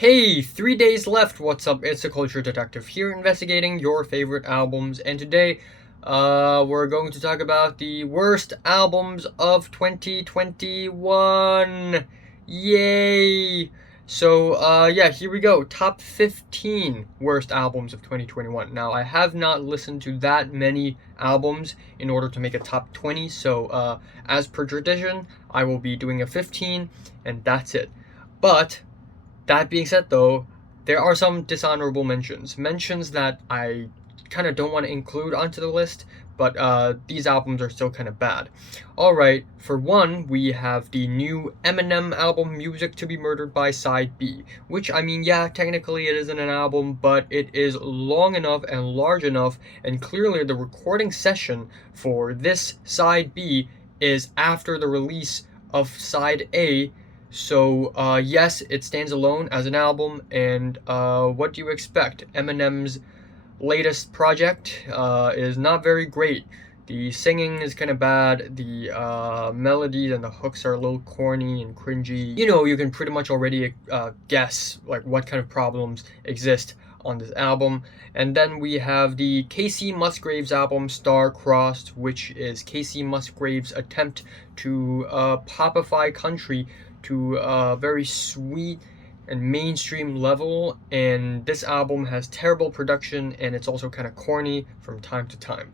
Hey, 3 days left. What's up? It's the Culture Detective here, investigating your favorite albums. And today, we're going to talk about the worst albums of 2021. Yay! So, yeah, here we go. Top 15 worst albums of 2021. Now, I have not listened to that many albums in order to make a top 20. So, as per tradition, I will be doing a 15, and that's it. But that being said, though, there are some dishonorable mentions. Mentions that I kind of don't want to include onto the list, but these albums are still kind of bad. Alright, for one, we have the new Eminem album, Music to be Murdered by Side B. Which, I mean, yeah, technically it isn't an album, but it is long enough and large enough, and clearly the recording session for this Side B is after the release of Side A. So, yes, it stands alone as an album, and what do you expect? Eminem's latest project is not very great. The singing is kind of bad, the melodies and the hooks are a little corny and cringy. You know, you can pretty much already guess like what kind of problems exist on this album. And then we have the Kacey Musgraves album, Star Crossed, which is Kacey Musgraves' attempt to popify country to a very sweet and mainstream level, and this album has terrible production and it's also kind of corny from time to time.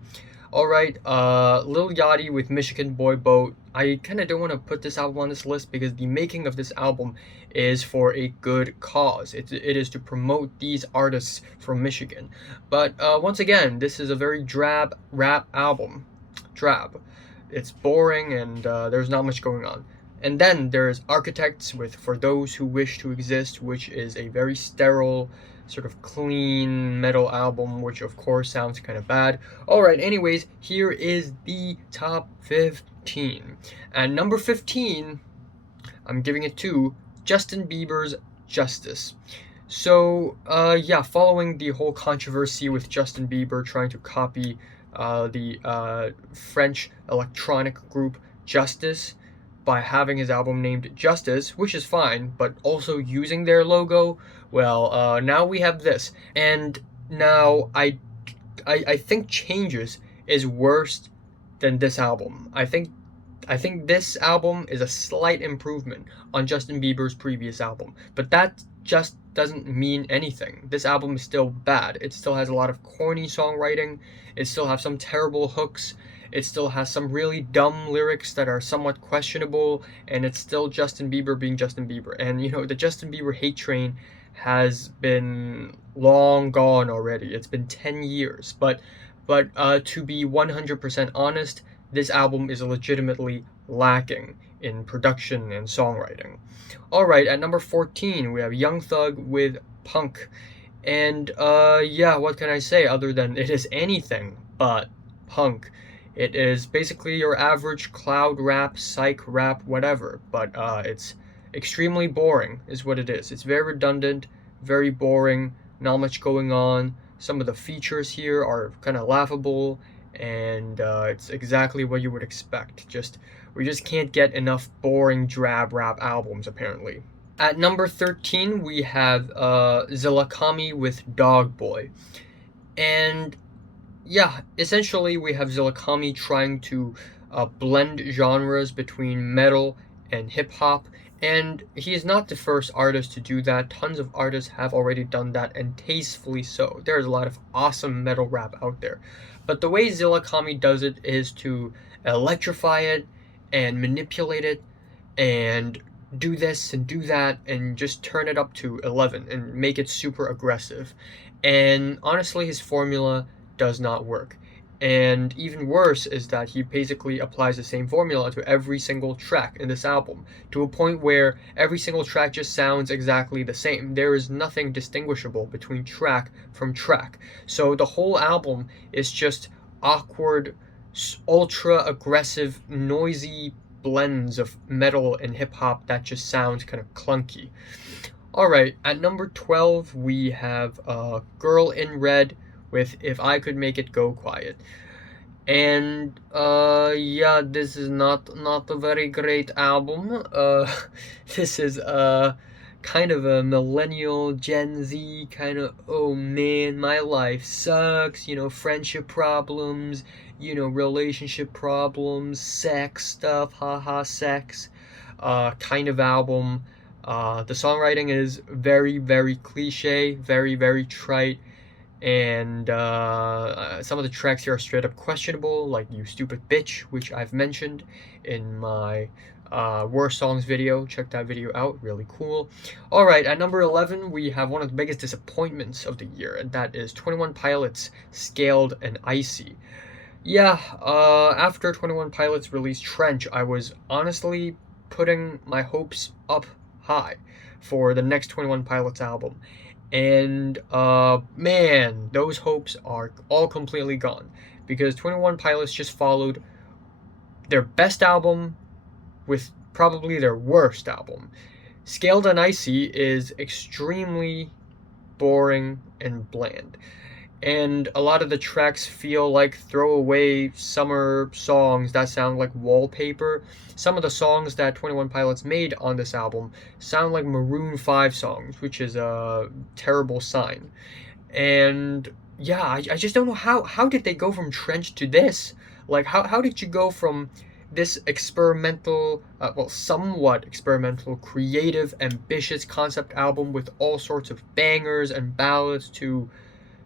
Alright, Lil Yachty with Michigan Boy Boat. I kind of don't want to put this album on this list because the making of this album is for a good cause. It is to promote these artists from Michigan. But once again, this is a very drab rap album. Drab. It's boring and there's not much going on. And then there's Architects with For Those Who Wish to Exist, which is a very sterile, sort of clean metal album, which of course sounds kind of bad. Alright, anyways, here is the top 15. And number 15, I'm giving it to Justin Bieber's Justice. So, yeah, following the whole controversy with Justin Bieber trying to copy the French electronic group Justice, by having his album named Justice, which is fine, but also using their logo, well, now we have this. And now I think Changes is worse than this album. I think this album is a slight improvement on Justin Bieber's previous album, but that just doesn't mean anything. This album is still bad. It still has a lot of corny songwriting. It still has some terrible hooks. It still has some really dumb lyrics that are somewhat questionable, and it's still Justin Bieber being Justin Bieber. And you know, the Justin Bieber hate train has been long gone already. It's been 10 years. But to be 100% honest, this album is legitimately lacking in production and songwriting. Alright, at number 14, we have Young Thug with Punk. And yeah, what can I say other than it is anything but punk. It is basically your average cloud rap, psych rap, whatever, but it's extremely boring is what it is. It's very redundant, very boring, not much going on. Some of the features here are kind of laughable, and it's exactly what you would expect. We just can't get enough boring drab rap albums, apparently. At number 13, we have ZillaKami with Dog Boy. And yeah, essentially we have ZillaKami trying to blend genres between metal and hip-hop, and he is not the first artist to do that. Tons of artists have already done that, and tastefully so. There's a lot of awesome metal rap out there. But the way ZillaKami does it is to electrify it and manipulate it and do this and do that and just turn it up to 11 and make it super aggressive. And honestly, his formula does not work. And even worse is that he basically applies the same formula to every single track in this album, to a point where every single track just sounds exactly the same. There is nothing distinguishable between track from track. So the whole album is just awkward, ultra aggressive, noisy blends of metal and hip-hop that just sounds kind of clunky. Alright, at number 12 we have Girl in Red with If I Could Make It Go Quiet. And yeah, this is not a very great album. This is kind of a millennial Gen Z kind of, oh man, my life sucks, friendship problems, relationship problems, sex stuff, haha, sex, kind of album. The songwriting is very, very cliche, very, very trite, and some of the tracks here are straight up questionable, like You Stupid Bitch, which I've mentioned in my worst songs video. Check that video out, really cool. Alright, at number 11 we have one of the biggest disappointments of the year, and that is 21 Pilots' Scaled and Icy. Yeah, after 21 Pilots released Trench, I was honestly putting my hopes up high for the next 21 Pilots album. And man, those hopes are all completely gone, because 21 Pilots just followed their best album with probably their worst album. Scaled and Icy is extremely boring and bland, and a lot of the tracks feel like throwaway summer songs that sound like wallpaper. Some of the songs that 21 Pilots made on this album sound like Maroon 5 songs, which is a terrible sign. And yeah, I just don't know how did they go from Trench to this? Like, how did you go from this experimental, somewhat experimental, creative, ambitious concept album with all sorts of bangers and ballads to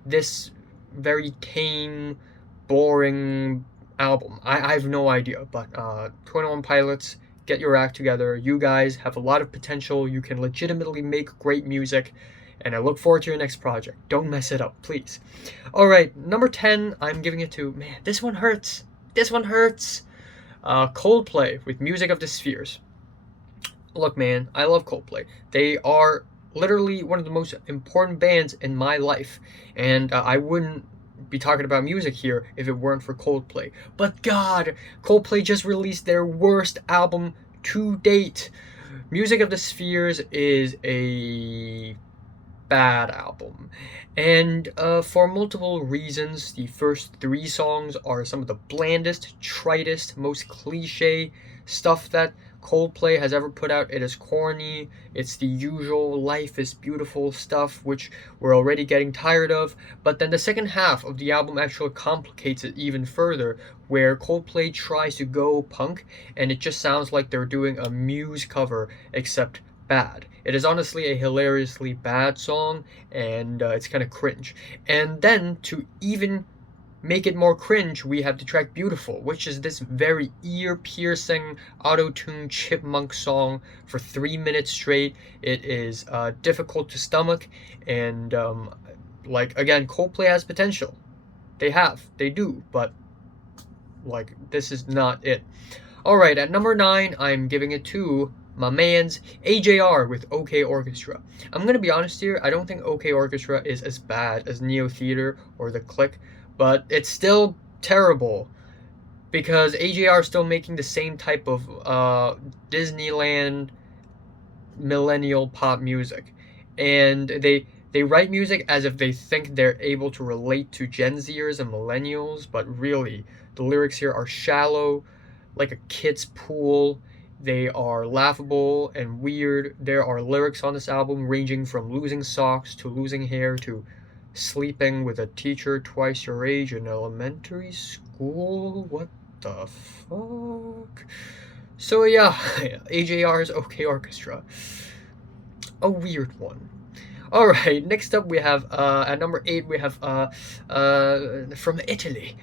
this very tame, boring album? I have no idea, but 21 Pilots, get your act together. You guys have a lot of potential. You can legitimately make great music, and I look forward to your next project. Don't mess it up, please. Alright, number 10, I'm giving it to, man, this one hurts. This one hurts. Coldplay with Music of the Spheres. Look, man, I love Coldplay. They are literally one of the most important bands in my life, and I wouldn't be talking about music here if it weren't for Coldplay. But God, Coldplay just released their worst album to date. Music of the Spheres is a bad album, and for multiple reasons. The first 3 songs are some of the blandest, tritest, most cliche stuff that Coldplay has ever put out. It is corny. It's the usual life is beautiful stuff, which we're already getting tired of. But then the second half of the album actually complicates it even further, where Coldplay tries to go punk, and it just sounds like they're doing a Muse cover, except bad. It is honestly a hilariously bad song, and it's kind of cringe. And then to even make it more cringe, we have the track Beautiful, which is this very ear-piercing, auto-tuned chipmunk song for 3 minutes straight. It is difficult to stomach, and again, Coldplay has potential. They do, but this is not it. Alright, at number 9, I'm giving it to my man's AJR with OK Orchestra. I'm gonna be honest here, I don't think OK Orchestra is as bad as Neo Theater or The Click, but it's still terrible, because AJR is still making the same type of Disneyland millennial pop music, and they write music as if they think they're able to relate to Gen Zers and millennials, but really, the lyrics here are shallow, like a kid's pool. They are laughable and weird. There are lyrics on this album ranging from losing socks to losing hair to sleeping with a teacher twice your age in elementary school. What the fuck? So yeah, AJR's OK Orchestra. A weird one. Alright, next up we have, at number 8, we have, from Italy,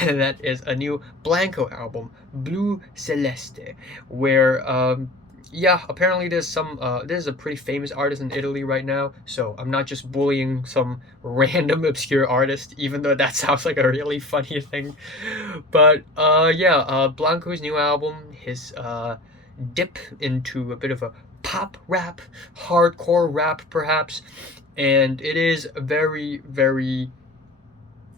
that is a new Blanco album, Blu Celeste, where, apparently there's some, this is a pretty famous artist in Italy right now, so I'm not just bullying some random obscure artist, even though that sounds like a really funny thing, but, Blanco's new album, his, dip into a bit of a pop rap, hardcore rap perhaps, and it is very, very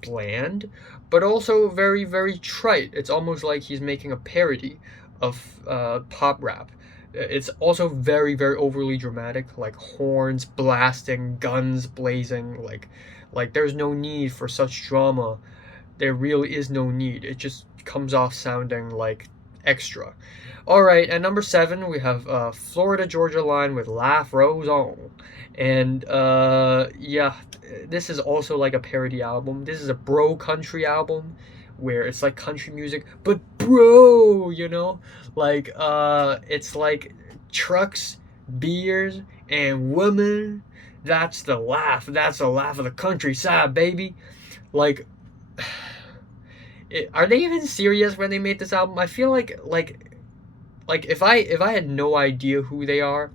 bland, but also very, very trite. It's almost like he's making a parody of pop rap. It's also very, very overly dramatic, like horns blasting, guns blazing, like there's no need for such drama. There really is no need. It just comes off sounding like Orechstra. Alright, at number 7, we have Florida Georgia Line with Laugh Rose On. And, yeah, this is also like a parody album. This is a bro country album where it's like country music, but bro, you know? Like, it's like trucks, beers, and women. That's the laugh. That's the laugh of the countryside, baby. Like, are they even serious when they made this album? I feel like if I had no idea who they are,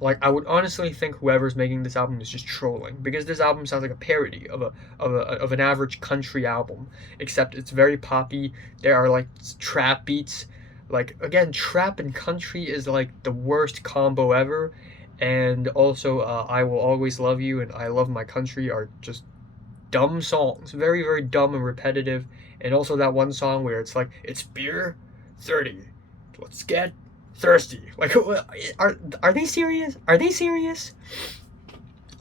like I would honestly think whoever's making this album is just trolling, because this album sounds like a parody of an average country album, except it's very poppy. There are like trap beats. Like, again, trap and country is like the worst combo ever. And also, I Will Always Love You and I Love My Country are just dumb songs, very very dumb and repetitive. And also that one song where it's like, it's beer 30, let's get thirsty. Like, are they serious? Are they serious?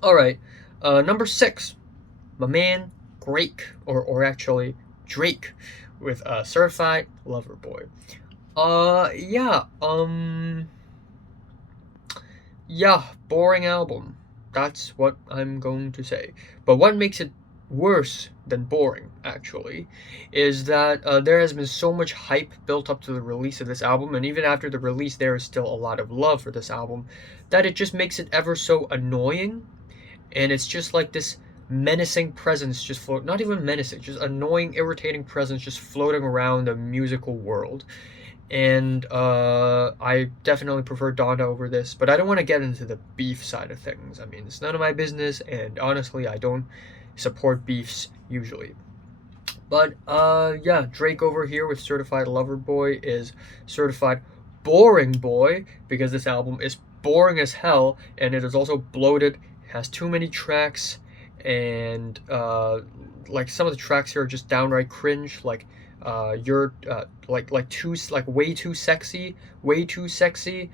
All right, number 6, my man Drake, or actually Drake, with Certified Lover Boy. Yeah, yeah, boring album. That's what I'm going to say. But what makes it worse than boring, actually, is that there has been so much hype built up to the release of this album, and even after the release there is still a lot of love for this album, that it just makes it ever so annoying. And it's just like this menacing presence just float, not even menacing, just annoying, irritating presence just floating around the musical world. And I definitely prefer Donda over this, but I don't want to get into the beef side of things. I mean, it's none of my business, and honestly, I don't support beefs usually. But yeah, Drake over here with Certified Lover Boy is Certified Boring Boy, because this album is boring as hell, and it is also bloated. It has too many tracks, and like some of the tracks here are just downright cringe. Like you're like too, like way too sexy, way too sexy.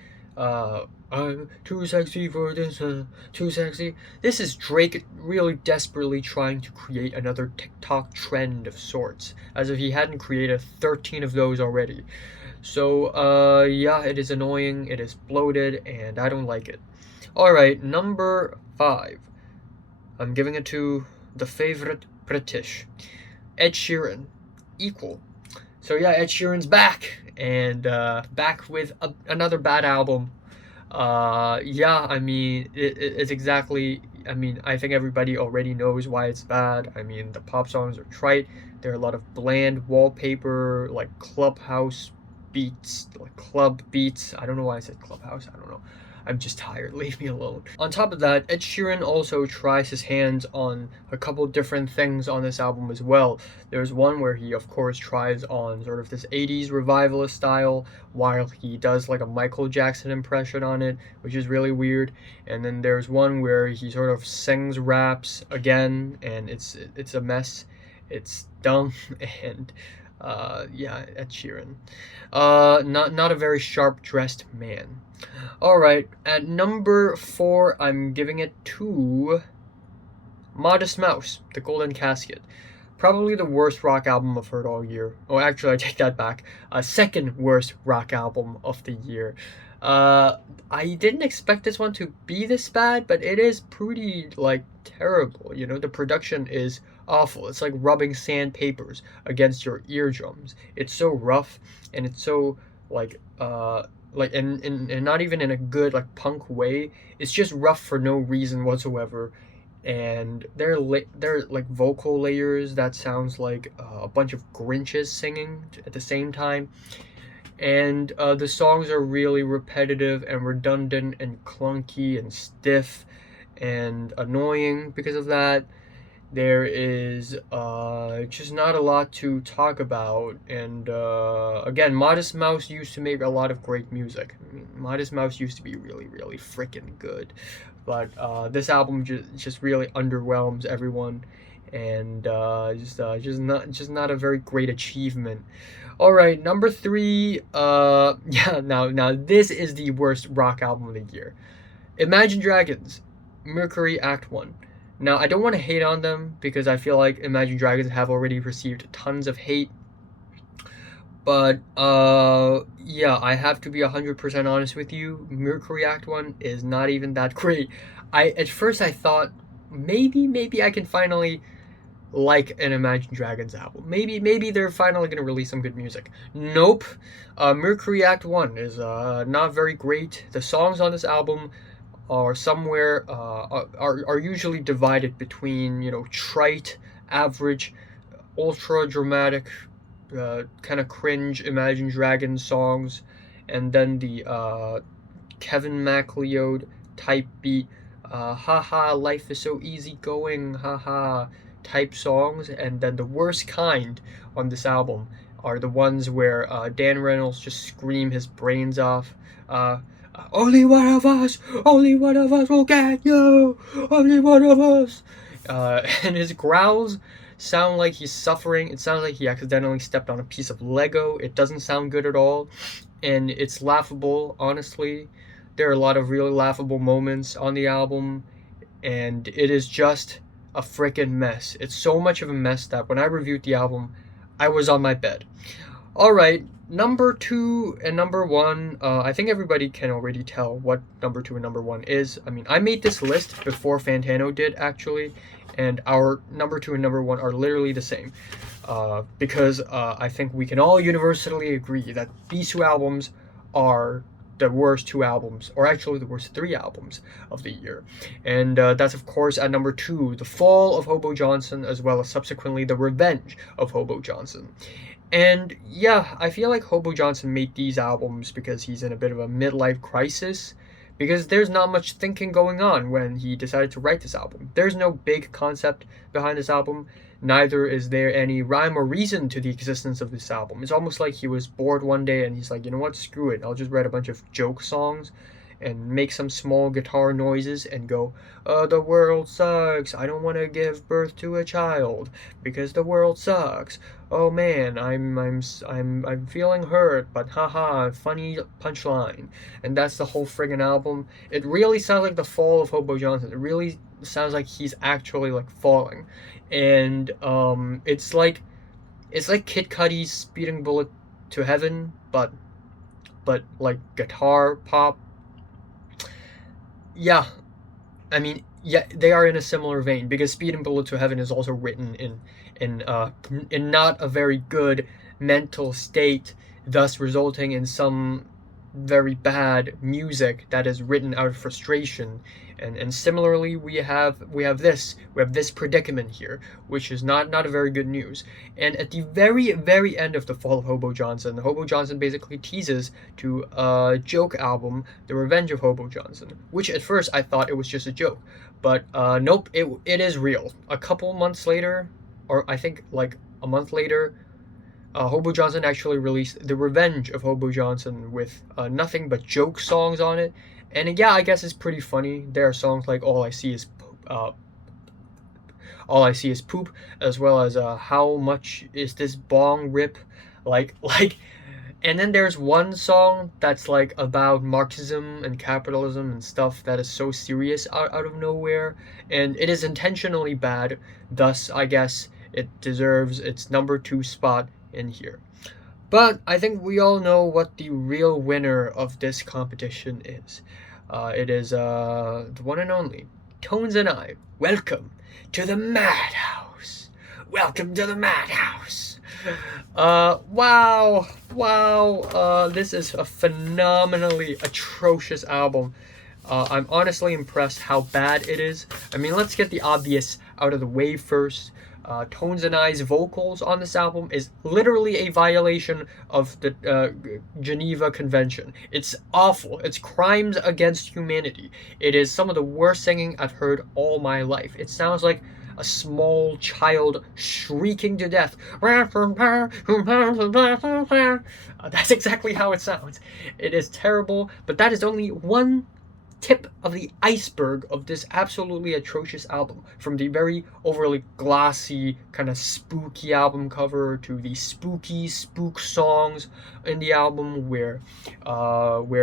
I'm too sexy for this, too sexy. This is Drake really desperately trying to create another TikTok trend of sorts, as if he hadn't created 13 of those already. So, yeah, it is annoying, it is bloated, and I don't like it. Alright, number 5. I'm giving it to the favorite British, Ed Sheeran, Equal. So yeah, Ed Sheeran's back, and back with another bad album. Yeah, I mean, it's exactly, I mean, I think everybody already knows why it's bad. I mean, the pop songs are trite. There are a lot of bland wallpaper, like clubhouse beats, like club beats. I don't know why I said clubhouse. I don't know. I'm just tired. Leave me alone. On top of that, Ed Sheeran also tries his hands on a couple different things on this album as well. There's one where he, of course, tries on sort of this 80s revivalist style, while he does like a Michael Jackson impression on it, which is really weird. And then there's one where he sort of sings raps again, and it's a mess. It's dumb, and yeah, Ed Sheeran. Not a very sharp dressed man. Alright, at number 4, I'm giving it to Modest Mouse, The Golden Casket. Probably the worst rock album I've heard all year. Oh, actually, I take that back. Second worst rock album of the year. I didn't expect this one to be this bad, but it is pretty, like, terrible. You know, the production is awful. It's like rubbing sandpapers against your eardrums. It's so rough, and it's so, like, and not even in a good, like, punk way. It's just rough for no reason whatsoever. And there are like vocal layers that sounds like a bunch of Grinches singing at the same time. And the songs are really repetitive and redundant and clunky and stiff and annoying because of that. There is just not a lot to talk about. And again, Modest Mouse used to make a lot of great music. I mean, Modest Mouse used to be really, really freaking good. But this album just really underwhelms everyone, and just not a very great achievement. All right, number 3. Yeah, now this is the worst rock album of the year. Imagine Dragons, Mercury Act 1. Now, I don't want to hate on them, because I feel like Imagine Dragons have already received tons of hate. But yeah, I have to be 100% honest with you. Mercury Act 1 is not even that great. I At first I thought maybe I can finally like an Imagine Dragons album. Maybe they're finally gonna release some good music. Nope. Mercury Act 1 is not very great. The songs on this album are somewhere are usually divided between, you know, trite, average, ultra dramatic, kind of cringe Imagine Dragons songs, and then the Kevin MacLeod type beat, haha, life is so easy going, haha, type songs, and then the worst kind on this album are the ones where Dan Reynolds just scream his brains off. Only one of us will get you, only one of us. And his growls sound like he's suffering. It sounds like he accidentally stepped on a piece of Lego. It doesn't sound good at all, and it's laughable, honestly. There are a lot of really laughable moments on the album, and it is just a freaking mess. It's so much of a mess that when I reviewed the album, I was on my bed. Alright, number 2 and number 1, I think everybody can already tell what number 2 and number 1 is. I mean, I made this list before Fantano did, actually, and our number 2 and number 1 are literally the same. Because I think we can all universally agree that these two albums are the worst 2 albums, or actually the worst 3 albums of the year. And that's, of course, at number 2, The Fall of Hobo Johnson, as well as subsequently The Revenge of Hobo Johnson. And yeah, I feel like Hobo Johnson made these albums because he's in a bit of a midlife crisis, because there's not much thinking going on when he decided to write this album. There's no big concept behind this album, neither is there any rhyme or reason to the existence of this album. It's almost like he was bored one day and he's like, you know what, screw it, I'll just write a bunch of joke songs and make some small guitar noises and go, the world sucks, I don't want to give birth to a child because the world sucks. Oh man, I'm feeling hurt, but haha, funny punchline. And that's the whole friggin' album. It really sounds like the fall of Hobo Johnson. It really sounds like he's actually like falling. And it's like Kid Cudi's Speeding Bullet to Heaven, but like guitar pop. Yeah, I mean, yeah, they are in a similar vein because Speeding Bullet to Heaven is also written in not a very good mental state, thus resulting in some very bad music that is written out of frustration. And similarly, we have this predicament here, which is not a very good news. And at the very end of The Fall of Hobo Johnson basically teases to a joke album, The Revenge of Hobo Johnson, which at first I thought it was just a joke, but nope, it is real. A couple months later, or I think like a month later, Hobo Johnson actually released The Revenge of Hobo Johnson with nothing but joke songs on it. And yeah, I guess it's pretty funny. There are songs like All I See Is Poop, as well as How Much Is This Bong Rip? Like, and then there's one song that's like about Marxism and capitalism and stuff that is so serious out of nowhere. And it is intentionally bad, thus I guess it deserves its number 2 spot in here. But I think we all know what the real winner of this competition is. It is the one and only Tones and I. Welcome to the Madhouse. Welcome to the Madhouse. Wow. This is a phenomenally atrocious album. I'm honestly impressed how bad it is. I mean, let's get the obvious out of the way first. Tones and I's vocals on this album is literally a violation of the Geneva Convention. It's awful. It's crimes against humanity. It is some of the worst singing I've heard all my life. It sounds like a small child shrieking to death. That's exactly how it sounds. It is terrible, but that is only one tip of the iceberg of this absolutely atrocious album. From the very overly glossy, kind of spooky album cover to the spooky spook songs in the album, where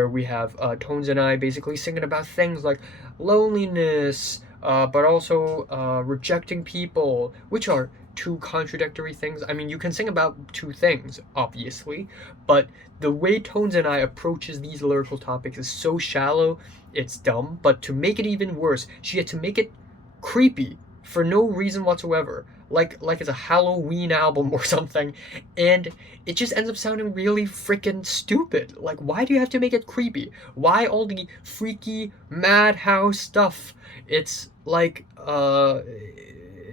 we have Tones and I basically singing about things like loneliness, but also rejecting people, which are two contradictory things. I mean, you can sing about two things, obviously, but the way Tones and I approaches these lyrical topics is so shallow, it's dumb. But to make it even worse, she had to make it creepy for no reason whatsoever, like it's a Halloween album or something, and it just ends up sounding really freaking stupid. Like, why do you have to make it creepy? Why all the freaky Madhouse stuff? It's like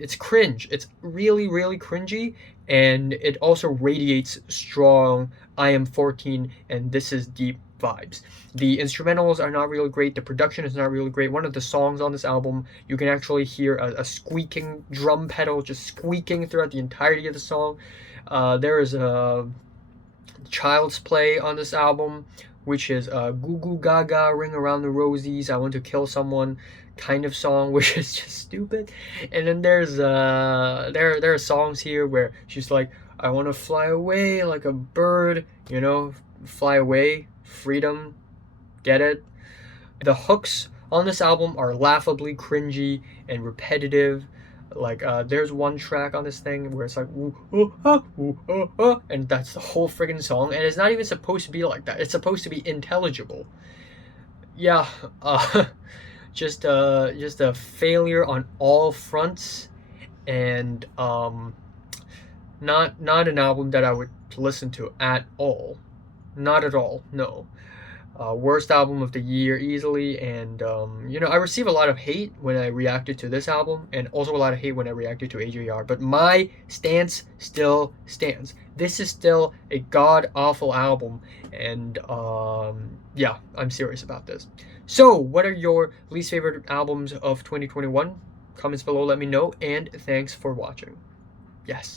it's cringe. It's really, really cringy, and it also radiates strong I am 14 and this is deep vibes. The instrumentals are not really great. The production is not really great. One of the songs on this album, you can actually hear a squeaking drum pedal just squeaking throughout the entirety of the song. There is a Child's Play on this album, which is Goo Goo Gaga, Ring Around the Rosies, I Want to Kill Someone kind of song, which is just stupid. And then there's there are songs here where she's like, I want to fly away like a bird, you know, fly away, freedom, get it? The hooks on this album are laughably cringy and repetitive. Like, there's one track on this thing where it's like, ooh, ooh, and that's the whole friggin' song, and it's not even supposed to be like that. It's supposed to be intelligible. Yeah, just a failure on all fronts, and not an album that I would listen to at all. Not at all, no. Worst album of the year easily, and I receive a lot of hate when I reacted to this album, and also a lot of hate when I reacted to AJR, but my stance still stands. This is still a god-awful album, and yeah, I'm serious about this. So, what are your least favorite albums of 2021? Comments below, let me know, and thanks for watching. Yes.